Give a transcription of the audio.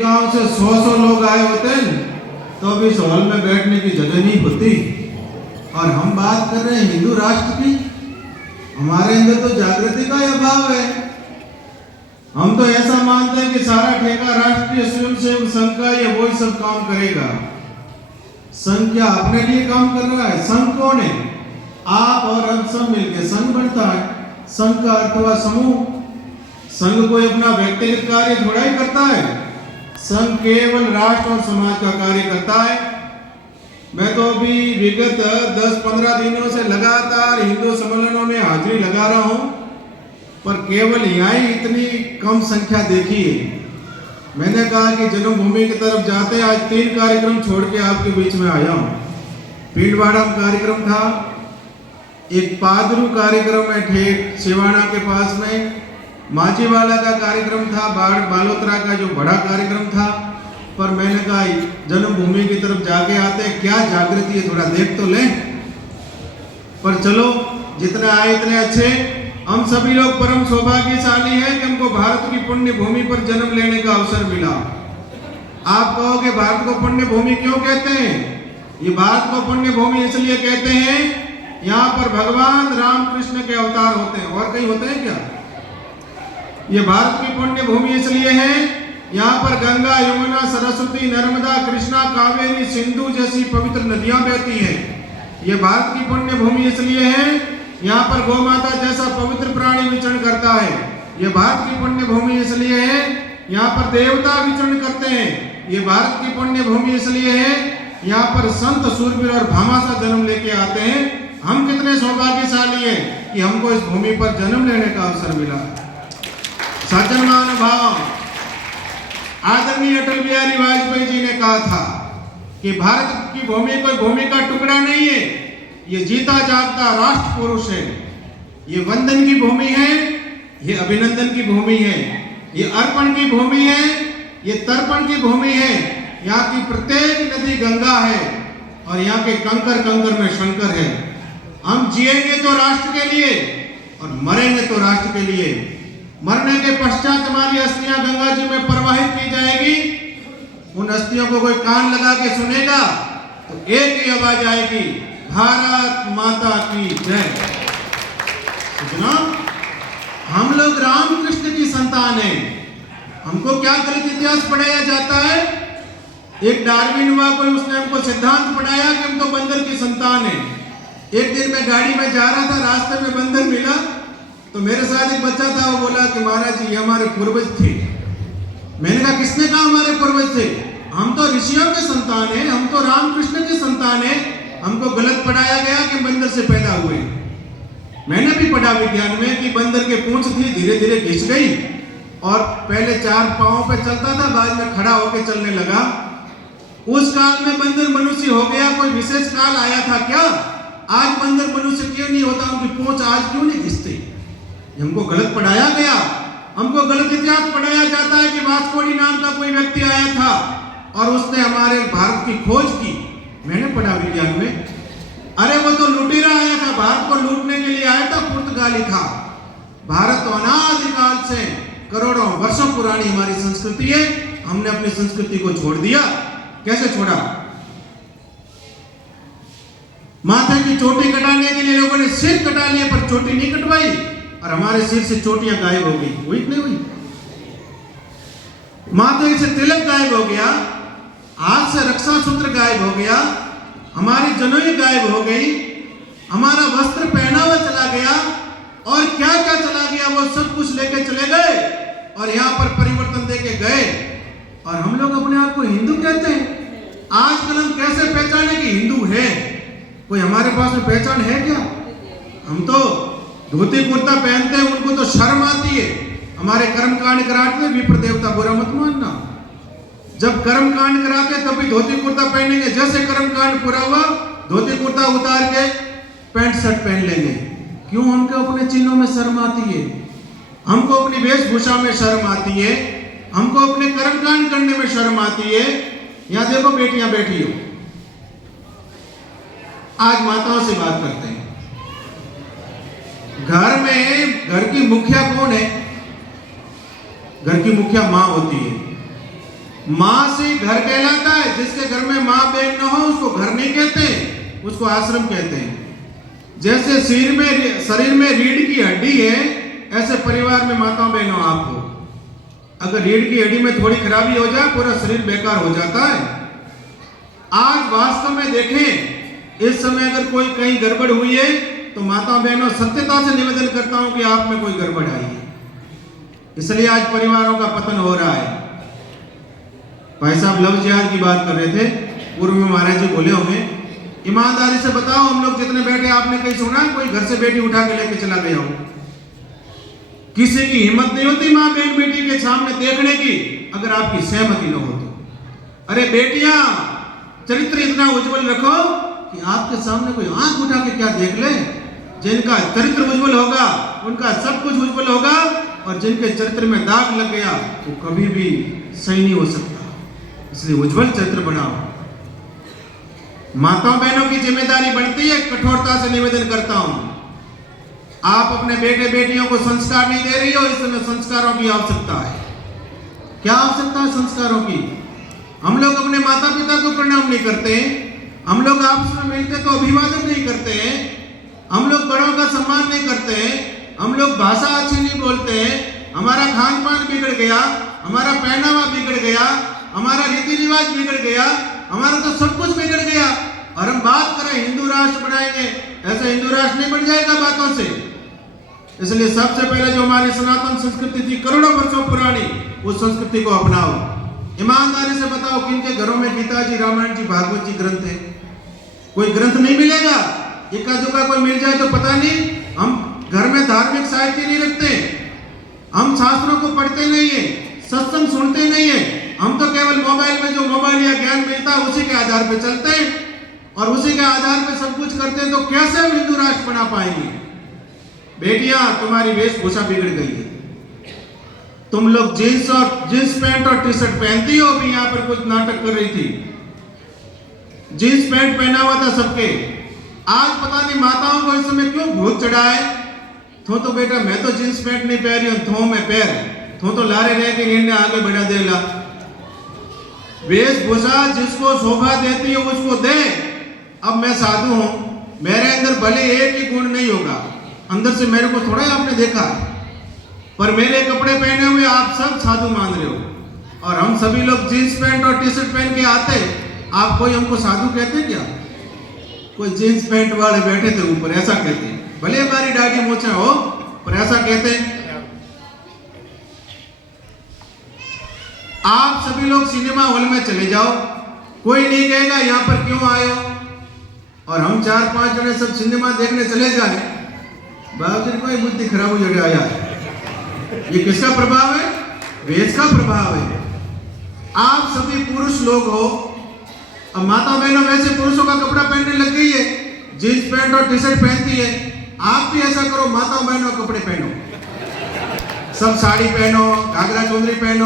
गांव से 100 लोग आए होते हैं तो भी इस हॉल में बैठने की जगह नहीं होती। और हम बात कर रहे हैं हिंदू राष्ट्र की। हमारे अंदर तो जागृति का ही अभाव है। हम तो ऐसा मानते हैं कि सारा ठेका राष्ट्रीय स्वयंसेवक संघ का, ये वही सब काम करेगा। संघ क्या अपने लिए काम कर रहा है? संघ कौन है? आप और हम सब मिलकर संघ बनता है। संघ का अर्थ हुआ समूह। संघ कोई अपना व्यक्तिगत कार्य थोड़ा ही करता है। संघ केवल राष्ट्र और समाज का कार्य करता है। मैं तो अभी विगत 10-15 दिनों से लगातार हिंदू सम्मेलनों में हाजिरी लगा रहा हूं, पर केवल यहाँ ही इतनी कम संख्या देखी है। मैंने कहा कि जन्मभूमि की तरफ जाते आज 3 कार्यक्रम छोड़ के आपके बीच में आया हूँ। भीलवाड़ा में कार्यक्रम था, एक पादरू कार्यक्रम है ठेठ सिवाना के पास में, माचीवाला का कार्यक्रम था, बालोतरा का जो बड़ा कार्यक्रम था। पर मैंने कहा जन्मभूमि की तरफ जाके आते क्या जागृति है, थोड़ा देख तो लें। पर चलो जितने आए इतने अच्छे। हम सभी लोग परम सौभाग्यशाली हैं कि हमको भारत की पुण्य भूमि पर जन्म लेने का अवसर मिला। आप कहोगे भारत को पुण्य भूमि क्यों कहते हैं? ये भारत को पुण्य भूमि इसलिए कहते हैं, यहाँ पर भगवान राम कृष्ण के अवतार होते हैं। और कहीं होते हैं क्या? ये भारत की पुण्य भूमि इसलिए है, यहाँ पर गंगा, यमुना, सरस्वती, नर्मदा, कृष्णा, कावेरी, सिंधु जैसी पवित्र नदियां बहती हैं। ये भारत की पुण्य भूमि इसलिए है, यहाँ पर गौ माता जैसा पवित्र प्राणी विचरण करता है। ये भारत की पुण्य भूमि इसलिए है, यहाँ पर देवता विचरण करते हैं। ये भारत की पुण्य भूमि इसलिए है, यहाँ पर संत, सूरवीर और भामाशाह जन्म लेके आते हैं। हम कितने सौभाग्यशाली हैं कि हमको इस भूमि पर जन्म लेने का अवसर मिला। सज्जन महानुभाव, आदरणीय अटल बिहारी वाजपेयी जी ने कहा था कि भारत की भूमि कोई भूमि का टुकड़ा नहीं है, ये जीता जागता राष्ट्र पुरुष है। ये वंदन की भूमि है, ये अभिनंदन की भूमि है, ये अर्पण की भूमि है, ये तर्पण की भूमि है। यहाँ की प्रत्येक नदी गंगा है और यहाँ के कंकर कंकर में शंकर है। हम जिएंगे तो राष्ट्र के लिए और मरेंगे तो राष्ट्र के लिए। मरने के पश्चात हमारी अस्थियां गंगा जी में प्रवाहित की जाएगी। उन अस्थियों को कोई कान लगा के सुनेगा तो एक ही आवाज आएगी, भारत माता की जय। सुना, हम लोग रामकृष्ण की संतान हैं। हमको क्या गलत इतिहास पढ़ाया जाता है? एक डार्विन हुआ कोई, उसने हमको सिद्धांत पढ़ाया कि हम तो बंदर की संतान हैं। एक दिन मैं गाड़ी में जा रहा था, रास्ते में बंदर मिला तो मेरे साथ एक बच्चा था, वो बोला कि महाराज जी ये हमारे पूर्वज थे। मैंने कहा किसने कहा हमारे पूर्वज थे? हम तो ऋषियों के संतान हैं, हम तो रामकृष्ण के संतान हैं। हमको गलत पढ़ाया गया कि बंदर से पैदा हुए। मैंने भी पढ़ा विज्ञान में कि बंदर के पूंछ थी, धीरे धीरे घिस गई और पहले 4 पांवों पे चलता था, बाद में खड़ा होकर चलने लगा। उस काल में बंदर मनुष्य हो गया। कोई विशेष काल आया था क्या? आज बंदर मनुष्य क्यों नहीं होता? उनकी पूंछ आज क्यों नहीं घिसती? हमको गलत पढ़ाया गया। हमको गलत इतिहास पढ़ाया जाता है कि वास्कोडी नाम का कोई व्यक्ति आया था और उसने हमारे भारत की खोज की। मैंने पढ़ा विज्ञान में, अरे वो तो लुटेरा आया था, भारत को लूटने के लिए आया था, पुर्तगाली था। भारत तो अनादिकाल से करोड़ों वर्षों पुरानी हमारी संस्कृति है। हमने अपनी संस्कृति को छोड़ दिया। कैसे छोड़ा? माथे की चोटी कटाने के लिए लोगों ने सिर कटा लिए पर चोटी नहीं कटवाई और हमारे सिर से चोटियां गायब हो गई। हुई नहीं हुई? माथे से तिलक गायब हो गया, हाथ से रक्षा सूत्र गायब हो गया, हमारी जनेऊ गायब हो गई, हमारा वस्त्र पहना हुआ चला गया और क्या क्या चला गया, वो सब कुछ लेके चले गए और यहाँ पर परिवर्तन देके गए। और हम लोग अपने आप को हिंदू कहते हैं। आजकल हम कैसे पहचाने कि हिंदू है? कोई हमारे पास में पहचान है क्या? हम तो धोती कुर्ता पहनते हैं, उनको तो शर्म आती है। हमारे कर्म कांड कराते हैं, विप्र देवता बुरा मत मानना। जब कर्म कांड कराते तब भी धोती कुर्ता पहनेंगे। जैसे कर्म कांड पूरा हुआ धोती कुर्ता उतार के पैंट शर्ट पहन लेंगे। क्यों? हमको अपने चिन्हों में शर्म आती है, हमको अपनी वेशभूषा में शर्म आती है, हमको अपने कर्म कांड करने में शर्म आती है। यहाँ देखो बेटियां बैठी हो, आज माताओं से बात करते हैं। घर में घर की मुखिया कौन है? घर की मुखिया मां होती है। माँ से घर कहलाता है। जिसके घर में माँ बहन न हो उसको घर नहीं कहते, उसको आश्रम कहते हैं। जैसे शरीर में रीढ़ की हड्डी है, ऐसे परिवार में माताओं बहनों आप हो। अगर रीढ़ की हड्डी में थोड़ी खराबी हो जाए पूरा शरीर बेकार हो जाता है। आज वास्तव में देखें, इस समय अगर कोई कहीं गड़बड़ हुई है तो माताओं बहनों सत्यता से निवेदन करता हूं कि आप में कोई गड़बड़ आई है, इसलिए आज परिवारों का पतन हो रहा है। भाई साहब लव जिहाद की बात कर रहे थे, पूर्व में महाराज जी बोले होंगे, ईमानदारी से बताओ, हम लोग जितने बैठे आपने कहीं सुना कोई घर से बेटी उठा के लेके चला गया हो? किसी की हिम्मत नहीं होती माँ बहन बेटी के सामने देखने की, अगर आपकी सहमति न हो तो। अरे बेटियां, चरित्र इतना उज्जवल रखो कि आपके सामने कोई आंख उठा के क्या देख ले। जिनका चरित्र उज्जवल होगा उनका सब कुछ उज्जवल होगा, और जिनके चरित्र में दाग लग गया वो कभी भी सही नहीं हो सकता। इसलिए उज्जवल चरित्र बनाओ। माताओं बहनों की जिम्मेदारी बनती है, कठोरता से निवेदन करता हूं, आप अपने बेटे बेटियों को संस्कार नहीं दे रही हो, इस समय संस्कारों की आवश्यकता है। क्या आवश्यकता है संस्कारों की? हम लोग अपने माता पिता को प्रणाम नहीं करते, हम लोग आपस में मिलते तो अभिवादन नहीं करते हैं, हम लोग बड़ों का सम्मान नहीं करते हैं, हम लोग भाषा अच्छी नहीं बोलते हैं, हमारा खान पान बिगड़ गया, हमारा पहनावा बिगड़ गया, हमारा रीति रिवाज बिगड़ गया, हमारा तो सब कुछ बिगड़ गया। और हम बात करें हिंदू राष्ट्र बनाएंगे, ऐसा हिंदू राष्ट्र नहीं बन जाएगा बातों से। इसलिए सबसे पहले जो हमारी सनातन संस्कृति थी करोड़ों वर्षों पुरानी, उस संस्कृति को अपनाओ। ईमानदारी से बताओ किनके घरों में गीता जी, रामायण जी, भागवत जी ग्रंथ है? कोई ग्रंथ नहीं मिलेगा। एका दुका कोई मिल जाए तो पता नहीं। हम घर में धार्मिक साहित्य नहीं रखते, हम शास्त्रों को पढ़ते नहीं है, सत्संग सुनते नहीं है, हम तो केवल मोबाइल में जो मोबाइल या ज्ञान मिलता है उसी के आधार पर चलते हैं और उसी के आधार पर सब कुछ करते हैं। तो कैसे हम हिंदू राष्ट्र बना पाएंगे? बेटियां, तुम्हारी वेशभूषा बिगड़ गई है। तुम लोग जींस पैंट और टी शर्ट पहनती हो। अभी यहाँ पर कुछ नाटक कर रही थी, जींस पैंट पहना हुआ था सबके। आज पता नहीं माताओं को इस समय क्यों भूत चढ़ा है। तो बेटा मैं तो जींस पैंट नहीं पहन रही हूँ, थो में पैर तो लारे रह के निर्णय आगे बढ़ा देला। वेशभूषा जिसको शोभा देती है उसको दे। अब मैं साधु हूं, मेरे अंदर भले एक ही गुण नहीं होगा, अंदर से मेरे को थोड़ा ही आपने देखा है, पर मेरे कपड़े पहने हुए आप सब साधु मान रहे हो। और हम सभी लोग जींस पैंट और टी शर्ट पहन के आते, आप कोई हमको साधु कहते क्या? कोई जींस पैंट वाले बैठे थे ऊपर ऐसा कहते, भले हमारी दाढ़ी मोछा हो पर ऐसा कहते। आप सभी लोग सिनेमा हॉल में चले जाओ, कोई नहीं कहेगा यहां पर क्यों आए हो। और हम 4-5 जने सब सिनेमा देखने चले जाए, बाबू जी कोई बुद्धि खराब हो जाए आया। ये किसका प्रभाव है? वेश का प्रभाव है। आप सभी पुरुष लोग हो, अब माता बहनों वैसे पुरुषों का कपड़ा पहनने लग गई है, जींस पैंट और टी शर्ट पहनती है। आप भी ऐसा करो, माता बहनों कपड़े पहनो, सब साड़ी पहनो, घाघरा चुंदरी पहनो।